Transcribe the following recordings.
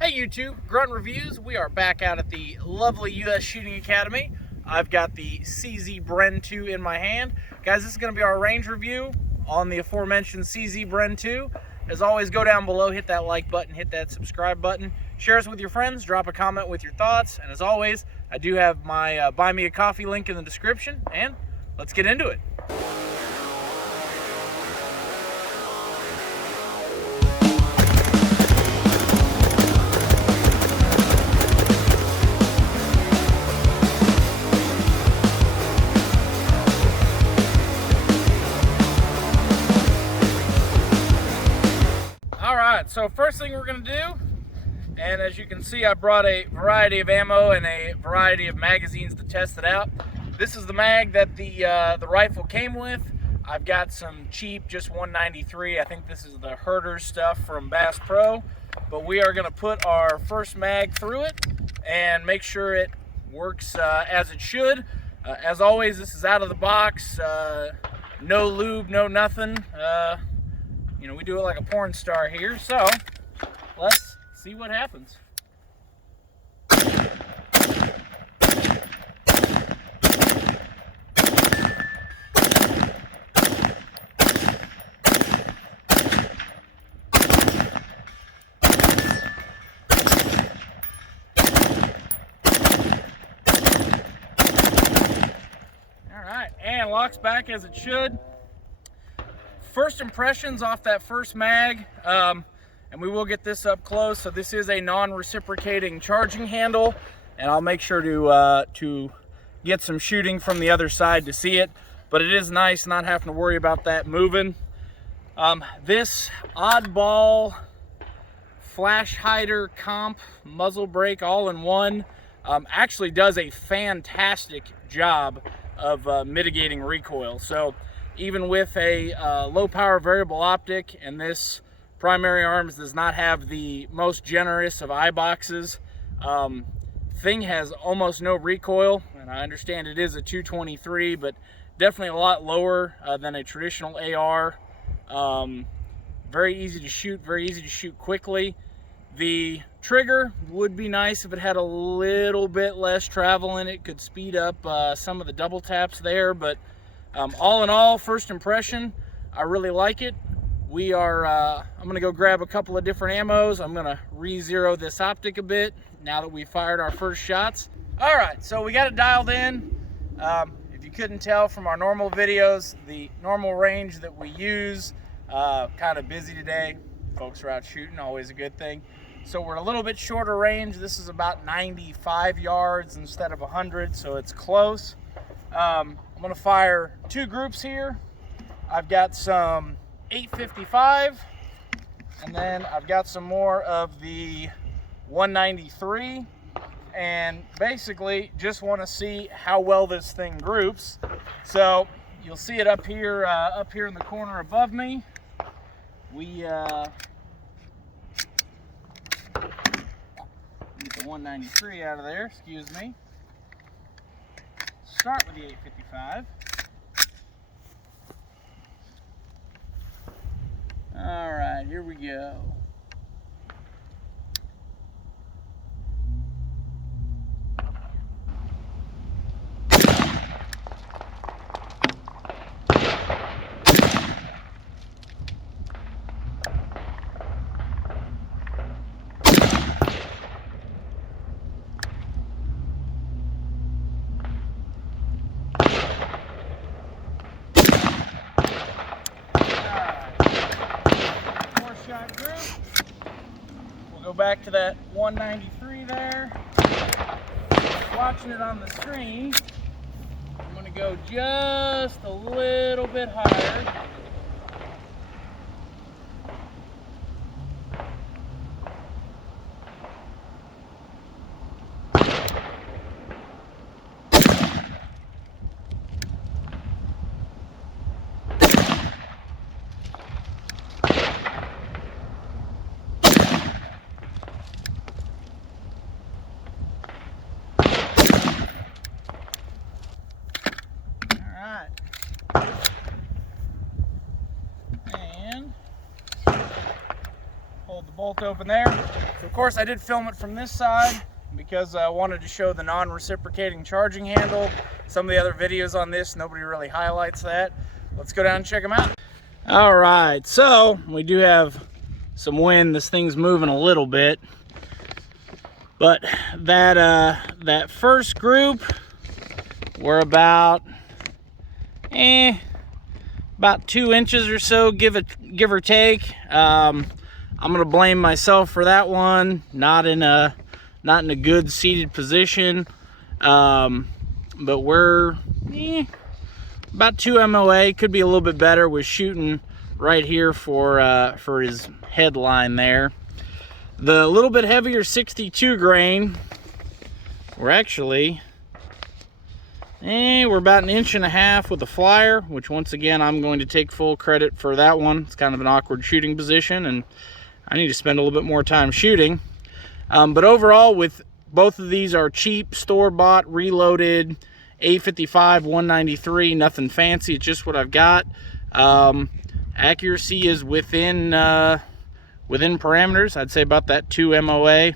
Hey YouTube, Grunt Reviews. We are back out at the lovely U.S. Shooting Academy. I've got the CZ Bren 2 in my hand. Guys, this is going to be our range review on the aforementioned CZ Bren 2. As always, go down below, hit that like button, hit that subscribe button. Share us with your friends, drop a comment with your thoughts. And as always, I do have my Buy Me a Coffee link in the description. And let's get into it. So first thing we're going to do, and as you can see, I brought a variety of ammo and a variety of magazines to test it out. This is the mag that the rifle came with. I've got some cheap, just 193. I think this is the Herder stuff from Bass Pro. But we are going to put our first mag through it and make sure it works as it should. As always, this is out of the box, no lube, no nothing. You know, we do it like a porn star here, so let's see what happens. All right, and locks back as it should. First impressions off that first mag, and we will get this up close. So this is a non-reciprocating charging handle, and I'll make sure to get some shooting from the other side to see it. But it is nice not having to worry about that moving. This oddball flash hider comp muzzle brake all in one actually does a fantastic job of mitigating recoil. So even with a low power variable optic, and this primary arms does not have the most generous of eye boxes, thing has almost no recoil. And I understand it is a 223, but definitely a lot lower than a traditional AR. Very easy to shoot quickly. The trigger would be nice if it had a little bit less travel in it. Could speed up some of the double taps there, but all in all, first impression, I really like it. I'm gonna go grab a couple of different ammos. I'm gonna re-zero this optic a bit now that we fired our first shots. All right, so we got it dialed in. If you couldn't tell from our normal videos, the normal range that we use, kind of busy today. Folks are out shooting, always a good thing. So we're a little bit shorter range. This is about 95 yards instead of 100, so it's close. I'm going to fire two groups here. I've got some 855, and then I've got some more of the 193, and basically just want to see how well this thing groups. So you'll see it up here in the corner above me. We get the 193 out of there, excuse me. Start with the 855. All right, here we go. Go back to that 193 there. Watching it on the screen, I'm going to go just a little bit higher. bolt open there. So of course I did film it from this side because I wanted to show the non-reciprocating charging handle. Some of the other videos on this, nobody really highlights that. Let's go down and check them out. All right, so we do have some wind. This thing's moving a little bit, but that first group, we're about 2 inches or so, give or take. I'm gonna blame myself for that one. Not in a good seated position, but we're about 2 MOA. Could be a little bit better. Was shooting right here for his headline there. The little bit heavier 62 grain, we're actually we're about 1.5 inches with the flyer, which once again I'm going to take full credit for that one. It's kind of an awkward shooting position and I need to spend a little bit more time shooting. But overall, with both of these are cheap, store-bought, reloaded, A55 193, nothing fancy, it's just what I've got. Accuracy is within parameters. I'd say about that 2 MOA.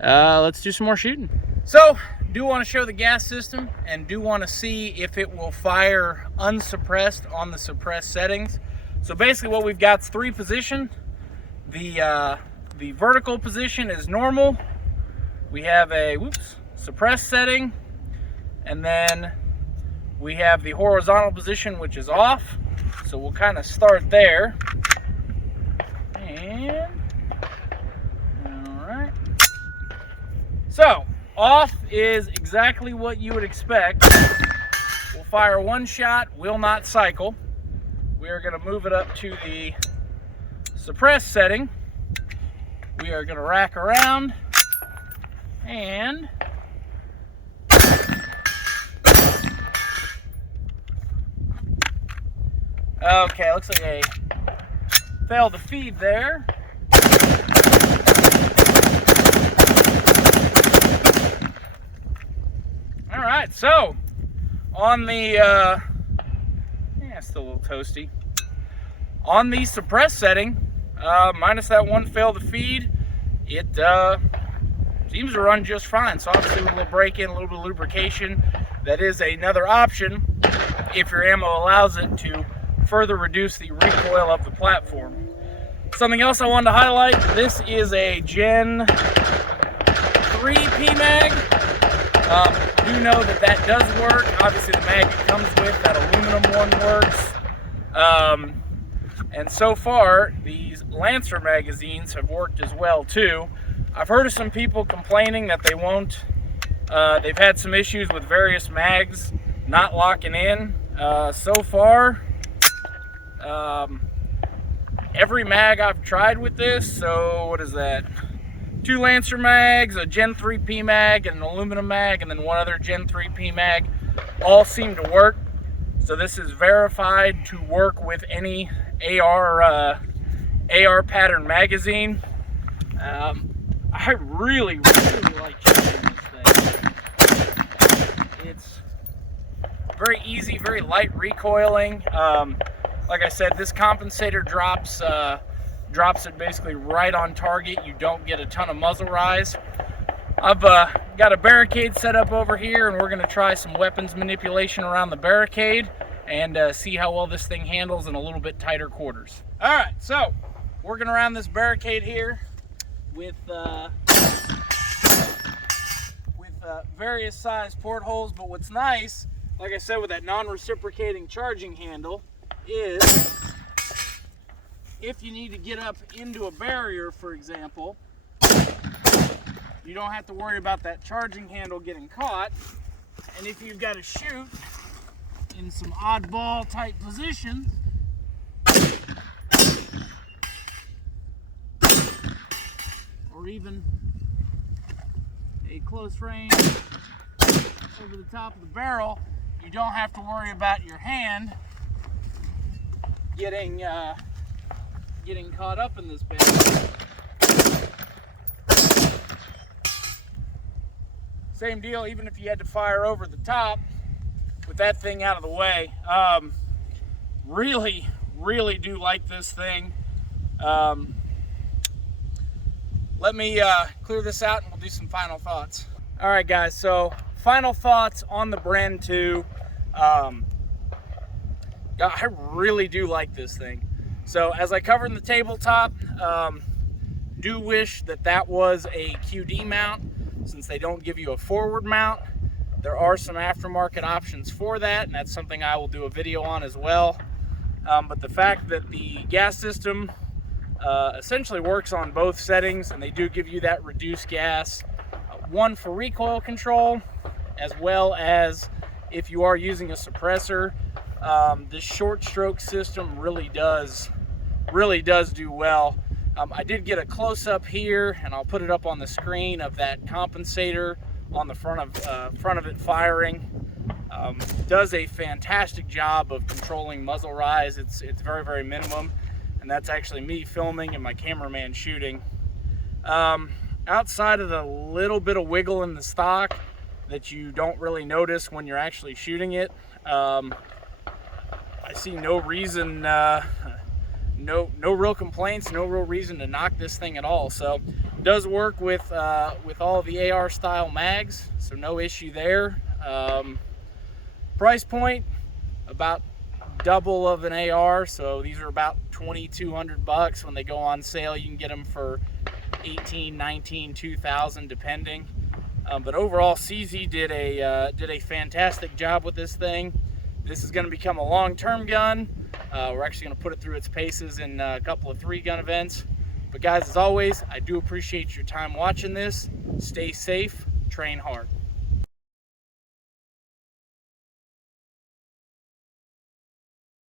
Let's do some more shooting. So, do want to show the gas system and do want to see if it will fire unsuppressed on the suppressed settings. So basically what we've got is 3 positions. The vertical position is normal. We have a suppressed setting, and then we have the horizontal position, which is off. So we'll kind of start there. And all right. So off is exactly what you would expect. We'll fire 1 shot, will not cycle. We are going to move it up to the suppressed setting. We are going to rack around and okay, looks like I failed the feed there. All right, so on the still a little toasty. On the suppress setting, minus that one fail to feed, it seems to run just fine. So obviously with a little break-in, a little bit of lubrication, that is another option if your ammo allows it to further reduce the recoil of the platform. Something else I wanted to highlight, this is a Gen 3 PMag. Do know that does work. Obviously the mag it comes with, that aluminum one works. And so far, these Lancer magazines have worked as well too. I've heard of some people complaining that they won't, they've had some issues with various mags not locking in. So far, every mag I've tried with this, so what is that? 2 Lancer mags, a Gen 3 PMag, and an aluminum mag, and then one other Gen 3 PMag, all seem to work. So this is verified to work with any AR pattern magazine. I really like shooting this thing. It's very easy, very light recoiling. Like I said, this compensator drops it basically right on target. You don't get a ton of muzzle rise. I've got a Barricade set up over here, and we're going to try some weapons manipulation around the Barricade and see how well this thing handles in a little bit tighter quarters. All right, so working around this Barricade here with various size portholes, but what's nice, like I said, with that non-reciprocating charging handle is if you need to get up into a barrier, for example, you don't have to worry about that charging handle getting caught. And if you've got to shoot in some oddball type positions, or even a close range over the top of the barrel, you don't have to worry about your hand getting caught up in this bit. Same deal, even if you had to fire over the top with that thing out of the way. Really do like this thing. let me clear this out and we'll do some final thoughts. All right, guys, so final thoughts on the Bren 2. I really do like this thing. So as I covered in the tabletop, do wish that was a QD mount, since they don't give you a forward mount. There are some aftermarket options for that, and that's something I will do a video on as well. But the fact that the gas system essentially works on both settings, and they do give you that reduced gas, one for recoil control, as well as if you are using a suppressor. This short stroke system really does do well. I did get a close-up here, and I'll put it up on the screen, of that compensator on the front of it firing. Does a fantastic job of controlling muzzle rise. It's very, very minimum, and that's actually me filming and my cameraman shooting. Outside of the little bit of wiggle in the stock that you don't really notice when you're actually shooting it, I see no reason, no real complaints, no real reason to knock this thing at all. So it does work with all of the AR style mags, so no issue there. Price point, about double of an AR, so these are about $2,200 when they go on sale. You can get them for $18, $19, $2,000 depending. But overall, CZ did a fantastic job with this thing. This is going to become a long-term gun. We're actually going to put it through its paces in a couple of 3-gun events. But guys, as always, I do appreciate your time watching this. Stay safe, train hard.